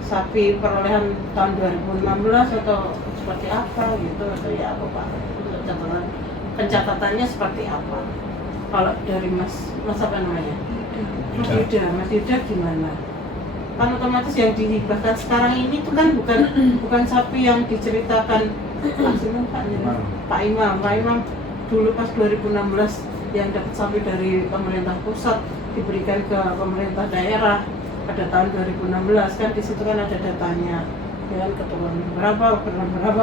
sapi perolehan tahun 2016 atau seperti apa gitu, atau ya apa Pak, pencatatannya seperti apa? Kalau dari Mas apa namanya? Mas Yuda gimana? Kan otomatis yang dihibahkan sekarang ini tuh kan bukan sapi yang diceritakan Pak Imam dulu pas 2016 yang dapat sapi dari pemerintah pusat diberikan ke pemerintah daerah pada tahun 2016 kan, di situ kan ada datanya dengan keturunan berapa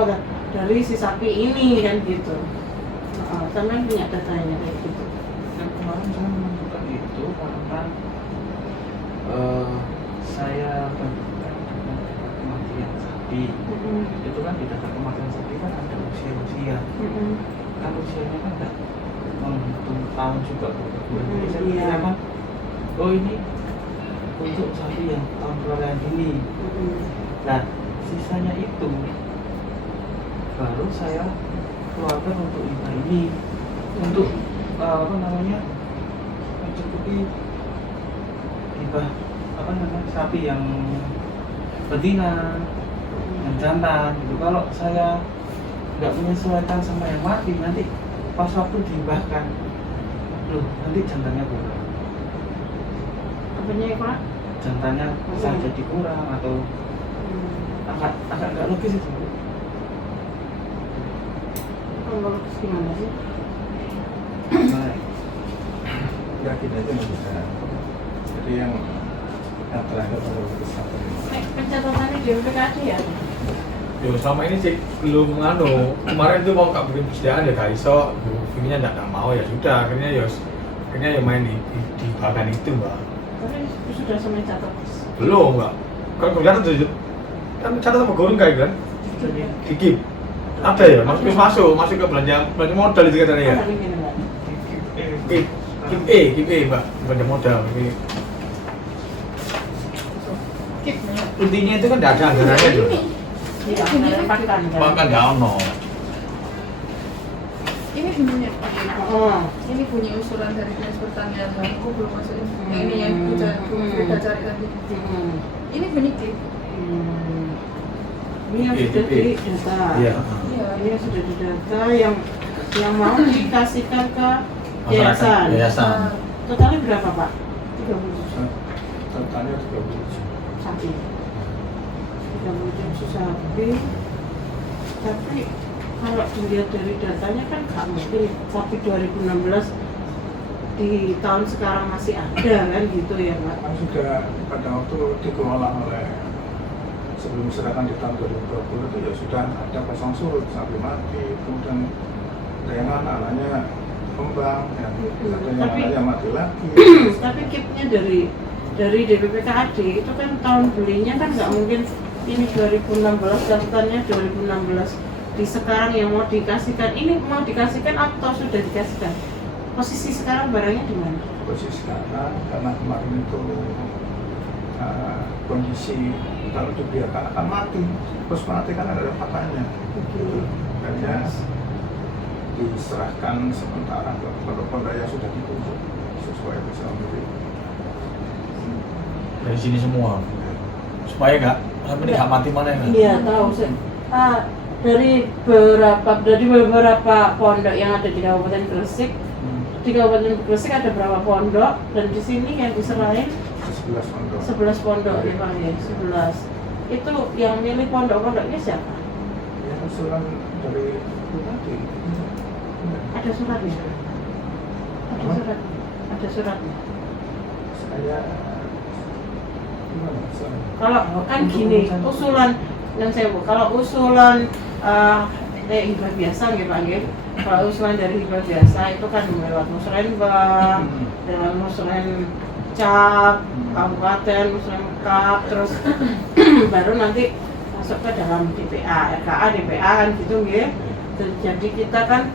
kan dari si sapi ini kan gitu. Sampai punya datanya kayak gitu. Dan kemarin saya menentukan itu karena saya bandingkan dengan kematian sapi. Itu kan di data kematian sapi kan ada usia. Kan usianya kan nggak menghitung tahun juga bulan. Jadi saya pikir kan, oh ini untuk sapi yang tahun perolehan ini. Nah sisanya itu baru saya keluarkan untuk ini untuk mencukupi hibah sapi yang betina, yang jantan gitu. Kalau saya nggak menyesuaikan sama yang mati, nanti pas waktu dihibahkan, loh nanti jantannya kurang. Apanya Pak? Jantannya bisa jadi kurang atau agak nggak logis itu. Kalau logis gimana sih? Yakin aja nggak bisa. Jadi yang terakhir pada sapi. Pencatatannya di BPKD ya? Yo selama ini sih belum kemarin tuh mau bikin persediaan ya gak iso, filmnya nggak mau ya sudah, akhirnya main di bagian itu Mbak. Tapi sudah sampai catat? Belum Mbak, Kalau kelihatan tuh kan catat sama goreng kayak kan? Kikip. Ada ya, masuk ke belanja modal itu katanya ya. Kip E Mbak, belanja modal. Intinya itu kan tidak ada anggarannya tuh. Iya, Makan nggak ono. Ini bunyinya. Oh. Ini bunyi usulan dari Dinas Pertanian. Aku belum masukin. Yang ini yang udah cari tadi. Ini bunyi KIP. Ini yang sudah di data. Iya. Ini yang sudah di data yang mau dikasihkan ke Masyarakat, yayasan. yayasan. Totalnya berapa Pak? 37 Totalnya 37. sapi. 37 sapi. Tapi kalau dilihat dari datanya kan nggak mungkin sapi 2016 di tahun sekarang masih ada kan gitu ya Pak? Kan sudah pada waktu dikelola oleh sebelum diserahkan di tahun 2020 itu ya sudah ada pasang surut sapi mati, kemudian ada yang anaknya kembang, ya, ada yang Tapi- anaknya mati lagi. Tapi KIP-nya dari DPPKAD itu kan tahun belinya kan nggak mungkin ini 2016 daftarnya 2016 di sekarang yang mau dikasihkan ini mau dikasihkan atau sudah dikasihkan? Posisi sekarang barangnya di mana? Posisi sekarang karena kemarin itu kondisi kalau dibiarkan akan mati, terus mati kan ada faktanya. Makanya diserahkan sementara ke pondok-pondok yang sudah ditunjuk sesuai bisa memberi. Dari sini semua. Supaya nggak mati mana ya? Iya tahu sih. Dari beberapa pondok yang ada di Kabupaten Gresik, di Kabupaten Gresik ada berapa pondok dan di sini yang diserahin 11 pondok. 11 pondok ya Pak ya, 11. Itu yang milih pondok-pondoknya siapa? Ya usulan dari bupati. Ada suratnya? Ada suratnya. Saya gimana? Kalau kan gini, usulan yang saya buat, kalau usulan hibah biasa gitu Pak ya. Kalau usulan dari hibah biasa itu kan lewat musrenbang, lewat musren cap, kabupaten, musren kap, terus baru nanti masuk ke dalam DPA, RKA, DPA kan gitu ya. Jadi kita kan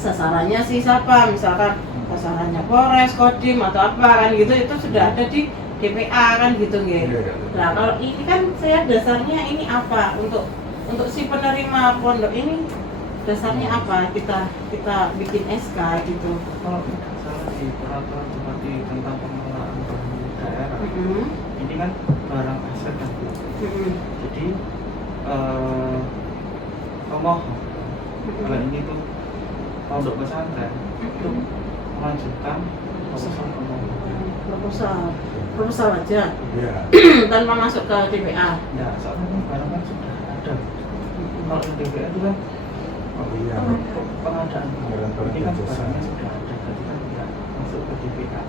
sasarannya sih siapa, misalkan sasarannya Polres, Kodim atau apa kan gitu, itu sudah ada di DPA kan gitu ya. Nah kalau ini kan saya dasarnya ini apa untuk si penerima pondok ini dasarnya apa kita bikin SK gitu. Kalau tidak salah di peraturan bupati tentang pengelolaan barang daerah, ini kan barang aset kan Bu. Jadi pemohon kalau ini tuh pondok pesantren itu melanjutkan proposal pemohon. Proposal aja Iya. tanpa masuk ke DPA. Nah, soalnya kan barang kan sudah ada. Kalau di DPA itu kan Oh iya. pengadaan Anggaran ini kan jasa. barangnya sudah ada, berarti kan tidak masuk ke DPA.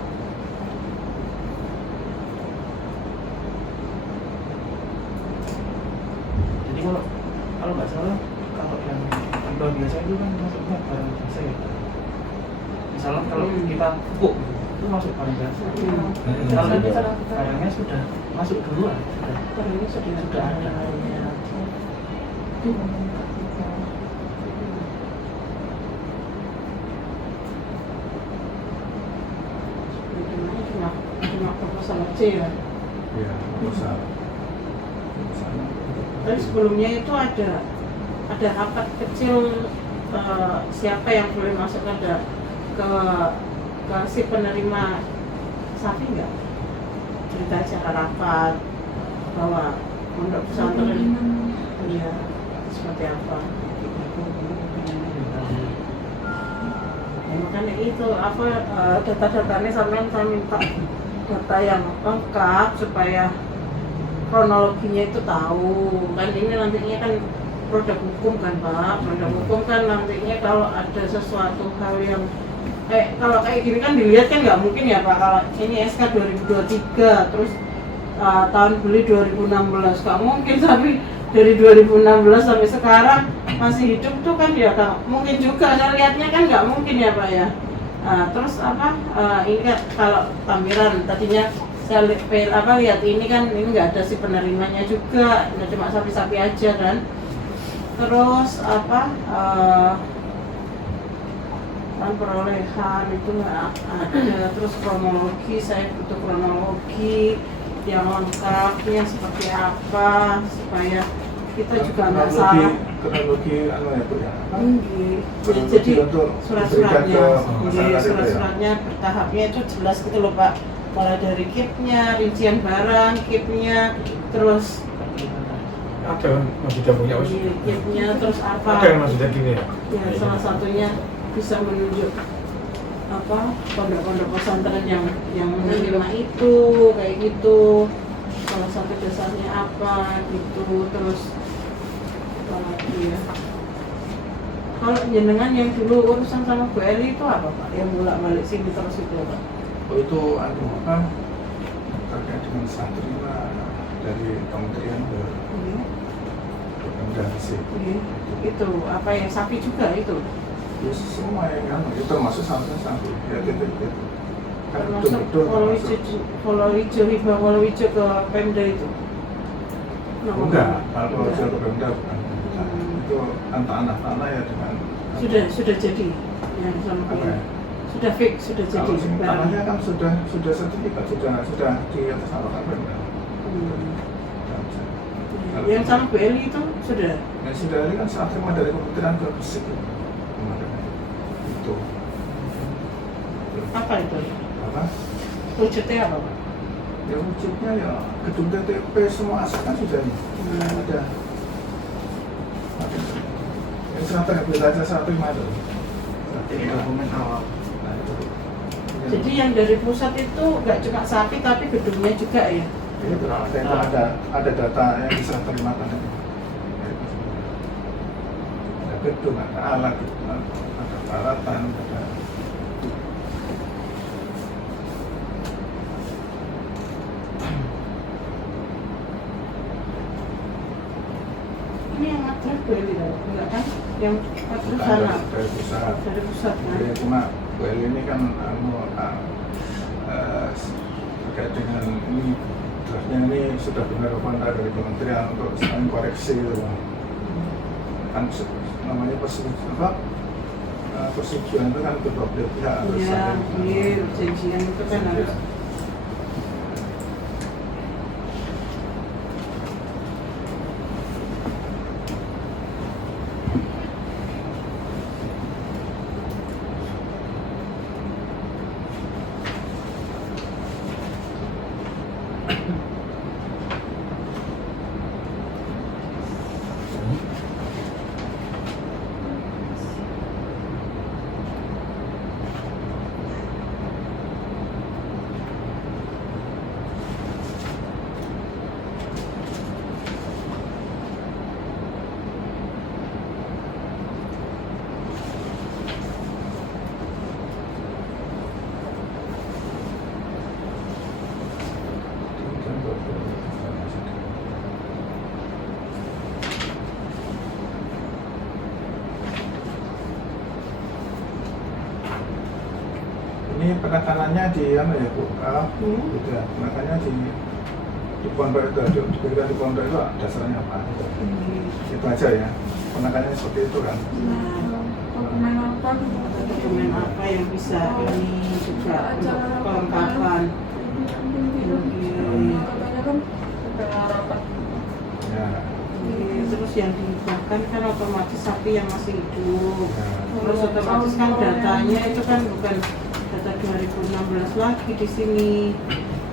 Jadi kalau nggak salah kalau yang hibah biasa itu kan masuknya barang jasa ya. Misalnya kalau kita pupuk itu masuk barang jasa. Kalau ini kan barangnya sudah masuk duluan, sudah ada. Cuma proposal aja ya. Iya, proposal. Tapi sebelumnya itu ada rapat kecil siapa yang boleh masuk ke si penerima sapi nggak? Cerita acara rapat bahwa pondok pesantren ya seperti apa? Ya, makanya itu apa data-datanya saya minta data yang lengkap supaya kronologinya itu tahu kan ini nantinya kan produk hukum kan Pak, produk hukum kan nantinya kalau ada sesuatu hal yang kalau kayak gini kan dilihat kan nggak mungkin ya Pak, kalau ini SK 2023 terus tahun beli 2016 nggak mungkin, tapi dari 2016 sampai sekarang masih hidup tuh kan ya Kak, mungkin juga saya lihatnya kan nggak mungkin ya Pak ya. Terus apa ini kan kalau tampilan tadinya saya lihat ini kan ini nggak ada si penerimanya juga, nggak cuma sapi-sapi aja kan. Terus kan perolehan itu nggak ada. Terus kronologi, saya butuh kronologi yang lengkapnya seperti apa supaya kita juga nggak salah. Kronologi ya Bu ya. Jadi untuk surat-suratnya, ya? surat-suratnya bertahapnya itu jelas gitu loh Pak. Mulai dari kitnya, rincian barang, kitnya, terus Ada masih udah punya Mas? kitnya, terus apa? Ada yang masih gini ya? Ya salah satunya bisa menunjuk pondok-pondok pesantren yang menerima itu kayak gitu. Salah satu dasarnya apa gitu, terus kalau jenengan yang dulu urusan sama Bu Eli itu apa Pak? Yang bolak-balik sini terus itu Pak? Oh itu terkait dengan santerima dari Kementerian Pemda sih. Itu apa yang sapi juga itu? Ya, semua yang itu termasuk sapi ya gitu. Kan Termasuk Wolowijo, hibah Wolowijo ke Pemda itu? Enggak, kalau jual ke Pemda bukan. Itu kan tanah ya dengan sudah jadi yang sama apa ya? Sudah fix, sudah jadi Kalau tanahnya kan sudah sertifikat, sudah di atas nama Pemda. Yang sama Bu Eli itu sudah? Yang sudah ini kan saat terima dari Kementerian ke Persik kemarin itu. Apa itu? Apa? Wujudnya apa Pak? Ya wujudnya ya gedung TTP semua aset kan sudah ada. Ini sampai beda aja satu itu. Ini dokumen awal. Nah itu. Jadi yang dari pusat itu nggak cuma sapi tapi gedungnya juga ya? Ini ada data yang bisa terima tadi. Ada gedung, ada alat, ada peralatan, ada. Ini yang matras Bu Eli enggak kan? Yang matras sana? Dari pusat. Dari pusat kan? Jadi cuma Bu Eli ini kan terkait dengan ini draftnya ini sudah benar apa enggak dari kementerian untuk saling koreksi gitu. Kan namanya persetujuan itu kan kedua belah pihak harus Iya, saling perjanjian itu kan harus. Ini penekanannya di apa ya Bu? Gitu ya. Penekanannya di pondok itu, diberikan di pondok itu dasarnya apa? Itu aja ya. Penekanannya seperti itu kan. Dokumen apa? Dokumen apa yang bisa ini juga untuk kelengkapan. Katanya kan sudah rapat. Ya. Terus yang dihibahkan kan otomatis sapi yang masih hidup. Ya. Terus otomatis kan datanya itu kan bukan data 2016 lagi di sini,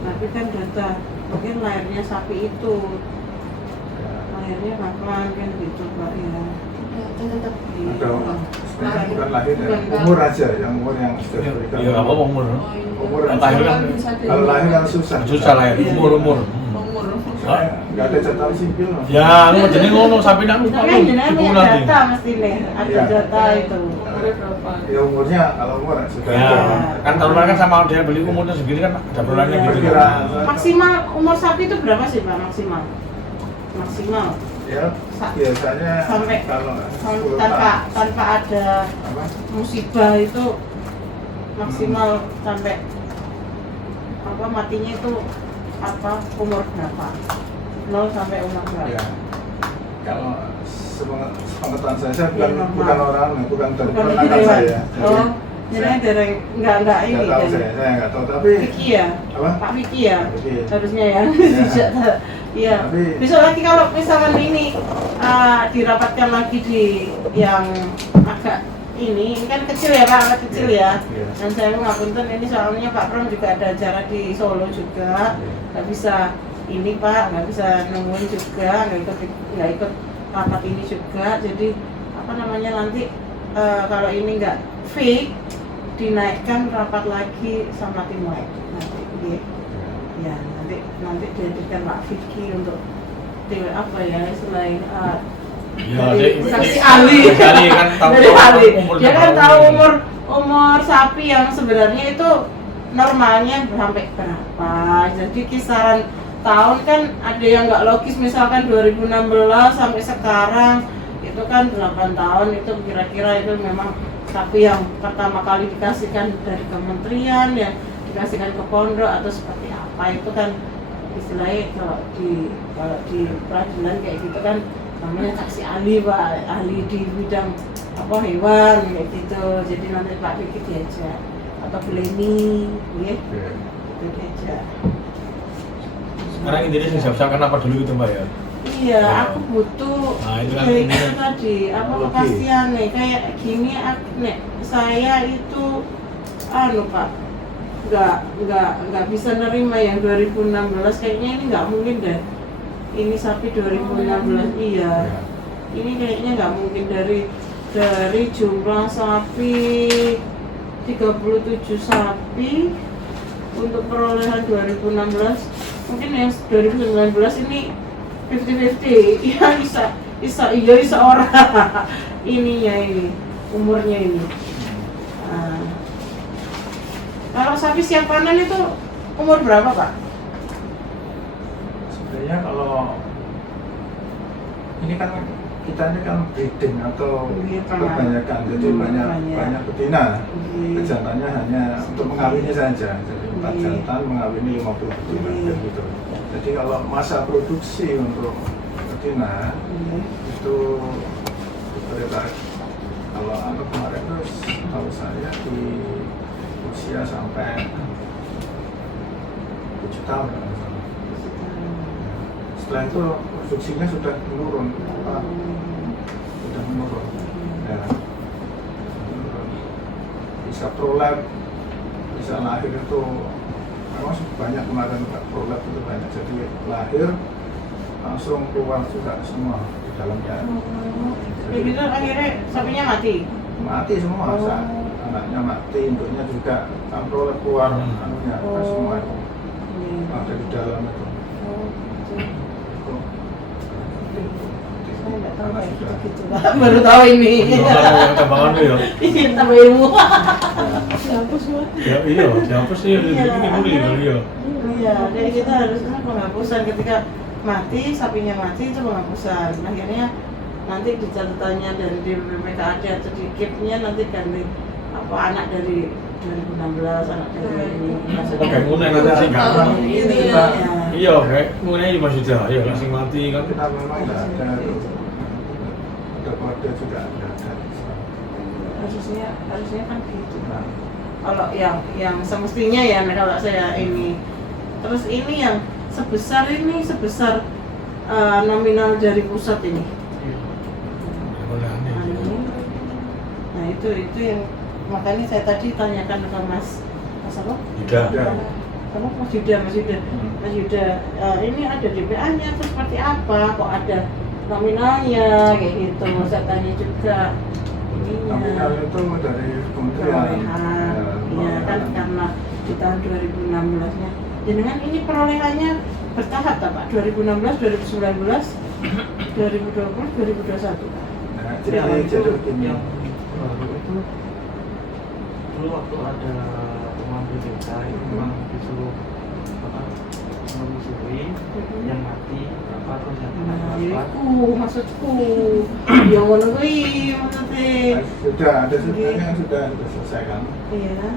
tapi kan data mungkin lahirnya sapi itu, lahirnya kapan kan gitu Pak ya. Ada bukan lahir ya, umur aja, yang umur yang sudah diberikan. Iya, apa umur? Umur yang Lahir kan kalau lahir kan susah. susah lah ya, umur. Nggak ada catatan sipil loh. Ya, lu jadi ngono sapi nak lupa Tapi lu. jenengan punya nanti. data mesti nih, ada Iya. data itu. Ya umurnya kalau umur sudah. Ya, kan taruhan kan sama dia beli umurnya segini kan ada bulannya Iya. gitu. Kira- Maksimal umur sapi itu berapa sih Pak maksimal? Maksimal Ya biasanya sampai kalau tanpa ada apa? musibah itu maksimal sampai apa matinya itu apa umur berapa? 0 sampai umur berapa? Ya. Kalau sepengetahuan saya Ya, bukan orang, bukan dari Bukan keponakan dari saya. Oh, jadi dari enggak ini Nggak tahu kan. saya nggak tahu. Tapi Vicky ya? apa? Pak Vicky ya? Pak Vicky. Harusnya ya. Iya. Iya. Tapi- Besok lagi kalau misalkan ini dirapatkan lagi di yang agak ini kan kecil ya Pak, agak kecil ya. Iya. Dan saya ngapunten ini soalnya Pak Pram juga ada acara di Solo juga, nggak bisa ini Pak, nggak bisa nungguin juga, nggak ikut rapat ini juga. Jadi apa namanya nanti kalau ini nggak fix dinaikkan rapat lagi sama tim lain nanti, ya nanti dijadikan Pak Vicky untuk tim apa ya selain Ya, saksi ahli kan tahu dari ahli. umurnya Dia kan berapa. tahu umur sapi yang sebenarnya itu normalnya sampai berapa. Jadi kisaran tahun kan ada yang nggak logis, misalkan 2016 sampai sekarang itu kan 8 tahun, itu kira-kira itu memang sapi yang pertama kali dikasihkan dari kementerian, yang dikasihkan ke pondok atau seperti apa, itu kan istilahnya kalau di peradilan kayak gitu kan namanya saksi ahli Pak, ahli di bidang apa hewan kayak gitu. Jadi nanti Pak Vicky diajak atau Beleni, ya, itu diajak. Sekarang intinya sih siap-siap apa dulu gitu Mbak ya? Iya, aku butuh Nah, itu kan kayak ini gitu kan tadi, apa teknologi. kepastian nih kayak gini, nek saya itu Pak, nggak bisa nerima yang 2016 kayaknya ini nggak mungkin deh. Ini sapi 2016, iya. Ini kayaknya nggak mungkin dari jumlah sapi 37 sapi untuk perolehan 2016, mungkin yang 2019 ini 50-50 ya, bisa orang ininya ini umurnya ini. Kalau sapi siap panen itu umur berapa Pak? Sebenarnya kalau ini kan kita ini kan breeding atau Iya, kan. kebanyakan, jadi banyak betina. Iya. Jantannya hanya untuk mengawini saja. Jadi 4 Iya. jantan mengawini 50 betina Iya. gitu. Jadi kalau masa produksi untuk betina itu diperintah kalau anak kemarin itu tahu saya di usia sampai 7 tahun kalau nggak salah. Setelah itu produksinya sudah menurun, sudah menurun. Ya, menurun. Bisa prolap, bisa lahir itu memang banyak kemarin prolap itu banyak. Jadi lahir langsung keluar juga semua di dalamnya. Begitu akhirnya sapinya mati. Mati semua, anaknya mati, induknya juga prolap keluar, anunya semua itu ada di dalam itu. Saya nggak tahu kayak gitu Pak. Baru tahu ini. Yang tambahan tuh ya. Ini tambah ilmu. Hapus Pak. Ya iya, dihapus sih ini kali ya. Iya, jadi kita harusnya penghapusan ketika mati, sapinya mati itu penghapusan. Akhirnya nanti di catatannya dari di BPKAD atau di KIP-nya nanti ganti apa anak dari 2016, anak dari ini. Kayak mulai nanti sih nggak ada. Ini Kita- ya. Iya, kayak mulai Mas Yuda, ya langsung mati kan. Kita memang nggak ada itu. Ada kode juga nggak ada. Harusnya kan gitu. Nah, Kalau yang semestinya ya, nah kalau saya ini terus ini yang sebesar nominal dari pusat ini. Nah itu yang makanya saya tadi tanyakan ke Mas apa? Yuda. Kamu Mas Yuda, ini ada DPA-nya atau seperti apa? Kok ada nominalnya kayak gitu? Saya tanya juga. nominal itu dari kementerian. Iya kan karena di tahun 2016-nya. Dengan ini perolehannya bertahap Pak? 2016, 2019, 2020, 2021. Nah, jadi begini. Yang baru itu dulu waktu ada pengambil data itu memang disuruh menelusuri yang mati berapa terus yang kena berapa. Maksudku yang ngono kuwi maksudnya. Sudah ada sebenarnya yang sudah selesai kan. Iya.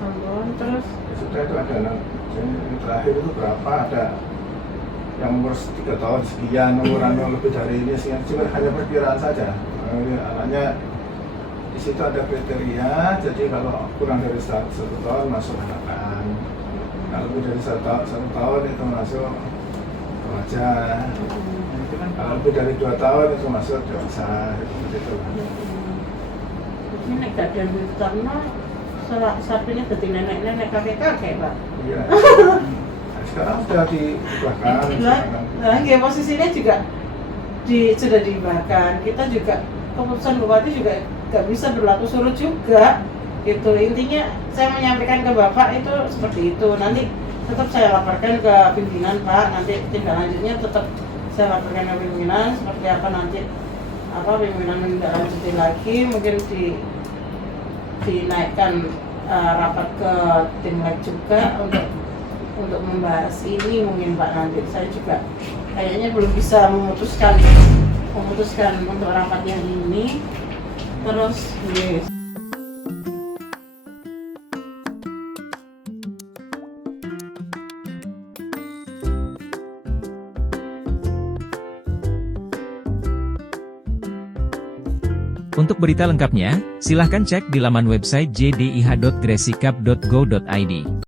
Sampun terus Sudah sudah itu ada yang terakhir itu berapa, ada yang umur 3 tahun sekian, umuran yang lebih dari ini sekian, cuma hanya perkiraan saja. Anaknya di situ ada kriteria, jadi kalau kurang dari 1 tahun masuk anakan, kalau lebih dari 1 tahun itu masuk remaja, kalau lebih dari 2 tahun itu masuk dewasa, seperti itu. Ini nek gak ada duit karena satunya jadi nenek-nenek kakek-kakek, Pak. Iya. Sekarang sudah diubahkan. Nah, posisinya juga sudah diubahkan. Kita juga keputusan bupati juga nggak bisa berlaku surut juga. Gitu. Intinya saya menyampaikan ke Bapak itu seperti itu. Nanti tetap saya laporkan ke pimpinan, Pak. Nanti tindak lanjutnya tetap saya laporkan ke pimpinan seperti apa nanti pimpinan menindaklanjuti lagi, mungkin dinaikkan rapat ke Timlek juga untuk membahas ini mungkin Pak. Nanti saya juga kayaknya belum bisa memutuskan untuk rapat yang ini. Terus yes. Untuk berita lengkapnya, silahkan cek di laman website jdih.gresikap.go.id.